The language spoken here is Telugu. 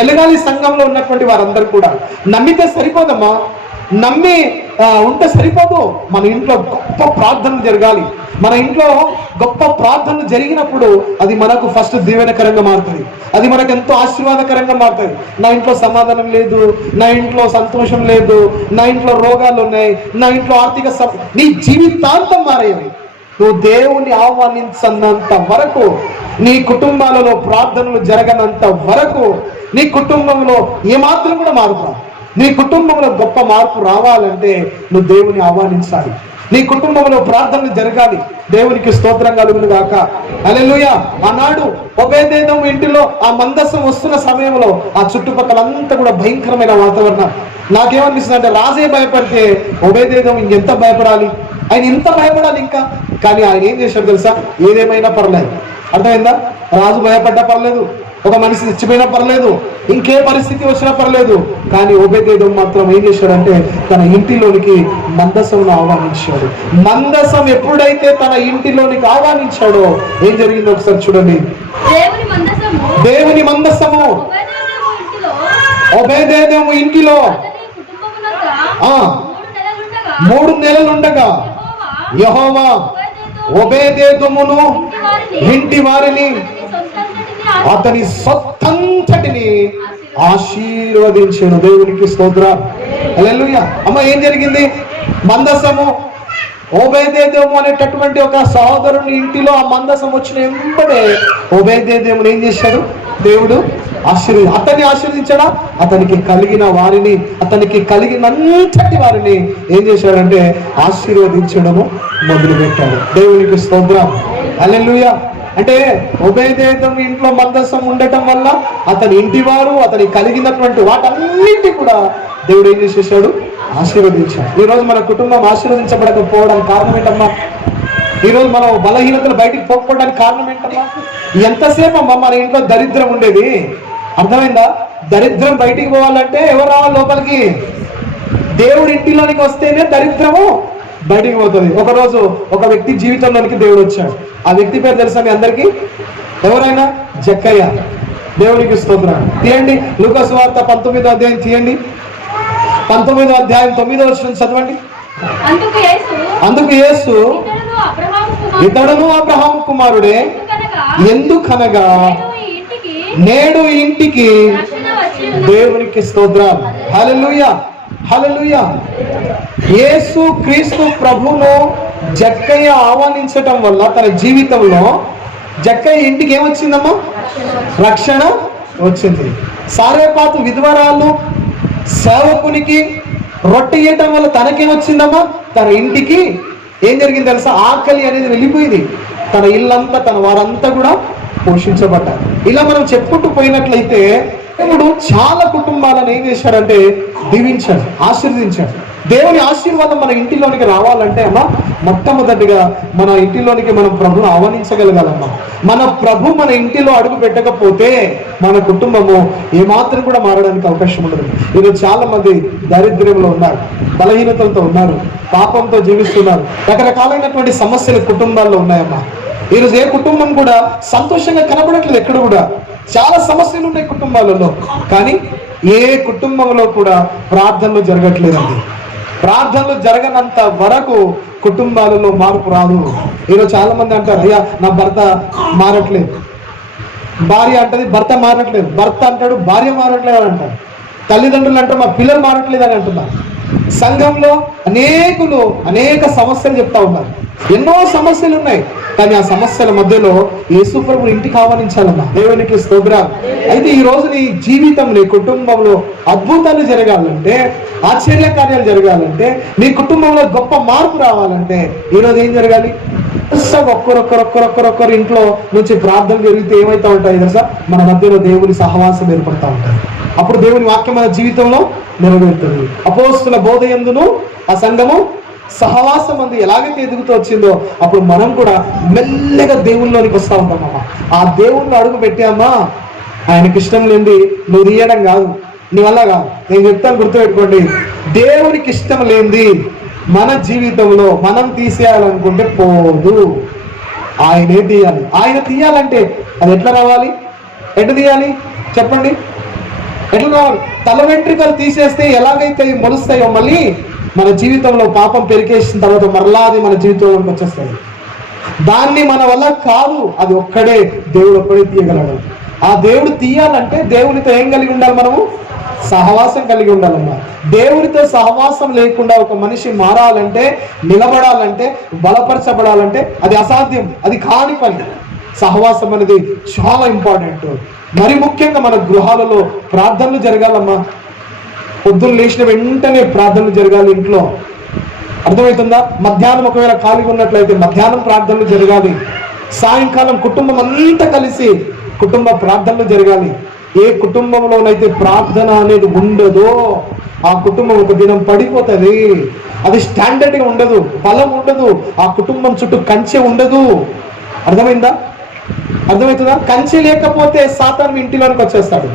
వెలగాలి సంఘంలో ఉన్నటువంటి వారందరూ కూడా. నమ్మితే సరిపోదమ్మా, నమ్మి ఉంటే సరిపోదు. మన ఇంట్లో గొప్ప ప్రార్థనలు జరగాలి. మన ఇంట్లో గొప్ప ప్రార్థనలు జరిగినప్పుడు అది మనకు ఫస్ట్ దీవెనకరంగా మారుతుంది, అది మనకు ఎంతో ఆశీర్వాదకరంగా మారుతుంది. నా ఇంట్లో సమాధానం లేదు, నా ఇంట్లో సంతోషం లేదు, నా ఇంట్లో రోగాలు ఉన్నాయి, నా ఇంట్లో ఆర్థిక నీ జీవితాంతం మారేవి. నువ్వు దేవుణ్ణి ఆహ్వానించనంత వరకు, నీ కుటుంబాలలో ప్రార్థనలు జరగనంత వరకు నీ కుటుంబంలో ఏమాత్రం కూడా మార్పు రాదు. నీ కుటుంబంలో గొప్ప మార్పు రావాలంటే నువ్వు దేవుని ఆహ్వానించాలి. నీ కుటుంబంలో ప్రార్థనలు జరగాలి. దేవునికి స్తోత్రం కలుగును గాక. హల్లెలూయా. ఆనాడు ఓబేదెదోము ఇంటిలో ఆ మందసం వస్తున్న సమయంలో ఆ చుట్టుపక్కలంతా కూడా భయంకరమైన వాతావరణం. నాకేమనిపిస్తుంది అంటే, రాజే భయపడితే ఓబేదెదోము ఇంకెంత భయపడాలి, ఆయన ఎంత భయపడాలి ఇంకా. కానీ ఆయన ఏం చేశాడు తెలుసా? ఏదేమైనా పర్లేదు. అర్థమైందా? రాజు భయపడ్డా పర్లేదు, ఒక మనిషి చచ్చిపోయినా పర్లేదు, ఇంకే పరిస్థితి వచ్చినా పర్లేదు. కానీ ఓబేదెదోము మాత్రం ఏం చేశాడంటే, తన ఇంటిలోనికి మందసమును ఆహ్వానించాడు. మందసం ఎప్పుడైతే తన ఇంటిలోనికి ఆహ్వానించాడో ఏం జరిగిందో ఒకసారి చూడండి. దేవుని మందసము ఓబేదెదోము ఇంటిలో 3 నెలలుండగా యెహోవా ఓబేదెదోమును ఇంటి వారిని అతని సొత్తంతటిని ఆశీర్వదించాను. దేవునికి స్తోత్రం. హల్లెలూయా. అమ్మ, ఏం జరిగింది? మందసము ఓబేదెదోము అనేటటువంటి ఒక సహోదరుని ఇంటిలో ఆ మందసం వచ్చిన వెంబడే ఓబేదెదోమును ఏం చేశాడు? దేవుడు అతన్ని ఆశీర్వదించాడా? అతనికి కలిగిన వారిని, అతనికి కలిగినంతటి వారిని ఏం చేశాడంటే ఆశీర్వదించడము మొదలుపెట్టాడు. దేవునికి స్తోత్రం. హల్లెలూయా. అంటే ఓబేదెదోము ఇంట్లో మందసం ఉండటం వల్ల అతని ఇంటి వారు, అతని కలిగినటువంటి వాటన్నింటి కూడా దేవుడు ఏం చేసేసాడు? ఆశీర్వదించాడు. ఈరోజు మన కుటుంబం ఆశీర్వదించబడకపోవడానికి కారణం ఏంటమ్మా? ఈరోజు మనం బలహీనతలు బయటికి పోకపోవడానికి కారణం ఏంటమ్మా? ఎంతసేపు అమ్మా మన ఇంట్లో దరిద్రం ఉండేది? అర్థమైందా? దరిద్రం బయటికి పోవాలంటే ఎవరు రావాలి లోపలికి? దేవుడి ఇంటిలోనికి వస్తేనే దరిద్రము బయటికి పోతుంది. ఒకరోజు ఒక వ్యక్తి జీవితంలోనికి దేవుడు వచ్చాడు. ఆ వ్యక్తి పేరు తెలుసా మీ అందరికీ? ఎవరైనా? జక్కయ్య. దేవునికి స్తోత్రం. తీయండి లూకా సువార్త 19వ అధ్యాయం తీయండి. 19వ అధ్యాయం 9వ వచనం చదవండి. అందుకు యేసు ఇతడును అబ్రహాము కుమారుడే, ఎందుకనగా నేడు ఇంటికి దేవునికి స్తోత్రం. హల్లెలూయా. హల్లెలూయా. యేసు క్రీస్తు ప్రభువును జక్కయ్య ఆహ్వానించటం వల్ల తన జీవితంలో జక్కయ్య ఇంటికి ఏమొచ్చిందమ్మా? రక్షణ వచ్చింది. సారేపాతు విధవరాలు సేవకునికి రొట్టె ఇవ్వటం వల్ల తనకేమొచ్చిందమ్మా? తన ఇంటికి ఏం జరిగింది తెలుసా? ఆకలి అనేది వెళ్ళిపోయింది. తన ఇల్లంతా, తన వారంతా కూడా పోషించబడ్డారు. ఇలా మనం చెప్పుకుంటూ పోయినట్లయితే దేవుడు చాలా కుటుంబాలను ఏం చేశాడంటే దీవించాడు, ఆశీర్వదించాడు. దేవుని ఆశీర్వాదం మన ఇంటిలోనికి రావాలంటే అమ్మా, మొట్టమొదటిగా మన ఇంటిలోనికి మనం ప్రభువును ఆహ్వానించగలగాలమ్మా. మన ప్రభు మన ఇంటిలో అడుగు పెట్టకపోతే మన కుటుంబము ఏమాత్రం కూడా మారడానికి అవకాశం ఉండదు. ఈరోజు చాలా మంది దరిద్రంలో ఉన్నారు, బలహీనతలతో ఉన్నారు, పాపంతో జీవిస్తున్నారు. రకరకాలైనటువంటి సమస్యలు కుటుంబాల్లో ఉన్నాయమ్మా. ఈరోజు ఏ కుటుంబం కూడా సంతోషంగా కనబడట్లేదు. ఎక్కడ కూడా చాలా సమస్యలు ఉన్నాయి కుటుంబాలలో. కానీ ఏ కుటుంబంలో కూడా ప్రార్థనలు జరగట్లేదండి. ప్రార్థనలు జరగనంత వరకు కుటుంబాలలో మార్పు రాదు. ఈరోజు చాలా మంది అంటారు, అయ్యా నా భర్త మారట్లేదు. భార్య అంటది భర్త మారట్లేదు, భర్త అంటాడు భార్య మారట్లేదు అని అంటారు. తల్లిదండ్రులు అంటారు మా పిల్లలు మారట్లేదు అని అంటున్నారు. సంఘంలో అనేక సమస్యలు చెప్తా ఉన్నారు. ఎన్నో సమస్యలు ఉన్నాయి. కానీ ఆ సమస్యల మధ్యలో యేసు ప్రభువుని ఇంటికి ఆహ్వానించాలమ్మా. దేవునికి స్తోత్రం. అయితే ఈ రోజు నీ జీవితంలో, నీ కుటుంబంలో అద్భుతాలు జరగాలంటే, ఆశ్చర్య కార్యాలు జరగాలంటే, నీ కుటుంబంలో గొప్ప మార్పు రావాలంటే ఈరోజు ఏం జరగాలి? ఒక్కరొక్కరు ఇంట్లో నుంచి ప్రార్థన జరిగితే ఏమైతా ఉంటాయి తెలుసా? మన మధ్యలో దేవుని సహవాసం ఏర్పడతా ఉంటుంది. అప్పుడు దేవుని వాక్యం మన జీవితంలో నెరవేరుతుంది. అపోస్తుల బోధ యందును ఆ సంఘము సహవాసం అందు ఎలాగైతే ఎదుగుతూ వచ్చిందో అప్పుడు మనం కూడా మెల్లగా దేవుళ్ళలోనికి వస్తూ ఉంటామమ్మా. ఆ దేవుళ్ళు అడుగు పెట్టామా, ఆయనకి ఇష్టం లేనిది నువ్వు తీయడం కాదు, నీ వల్ల కాదు. నేను చెప్తాను, గుర్తుపెట్టుకోండి. దేవునికి ఇష్టం లేనిది మన జీవితంలో మనం తీసేయాలనుకుంటే పోదు. ఆయనే తీయాలి. ఆయన తీయాలంటే అది ఎట్లా రావాలి? ఎట్లా తీయాలి చెప్పండి? ఎట్లా తల వెంట్రుకలు తీసేస్తే ఎలాగైతే మొలుస్తాయో మళ్ళీ మన జీవితంలో పాపం పెరికేసిన తర్వాత మరలా అది మన జీవితంలోకి వచ్చేస్తుంది. దాన్ని మన వల్ల కాదు, అది ఒక్కడే దేవుడు ఒక్కడే తీయగలడు. ఆ దేవుడు తీయాలంటే దేవునితో ఏం కలిగి ఉండాలి? మనము సహవాసం కలిగి ఉండాలమ్మా. దేవుడితో సహవాసం లేకుండా ఒక మనిషి మారాలంటే, నిలబడాలంటే, బలపరచబడాలంటే అది అసాధ్యం, అది కాని పని. సహవాసం అనేది చాలా ఇంపార్టెంట్. మరి ముఖ్యంగా మన గృహాలలో ప్రార్థనలు జరగాలమ్మా. పొద్దున్న లేచిన వెంటనే ప్రార్థనలు జరగాలి ఇంట్లో. అర్థమవుతుందా? మధ్యాహ్నం ఒకవేళ ఖాళీగా ఉన్నట్లయితే మధ్యాహ్నం ప్రార్థనలు జరగాలి. సాయంకాలం కుటుంబం అంతా కలిసి కుటుంబ ప్రార్థనలు జరగాలి. ఏ కుటుంబంలోనైతే ప్రార్థన అనేది ఉండదో ఆ కుటుంబం ఒక దినం పడిపోతుంది. అది స్టాండర్డ్గా ఉండదు, బలం ఉండదు, ఆ కుటుంబం చుట్టూ కంచె ఉండదు. అర్థమైందా? కంచె లేకపోతే సాతాను ఇంటిలోనికి వచ్చేస్తాడు.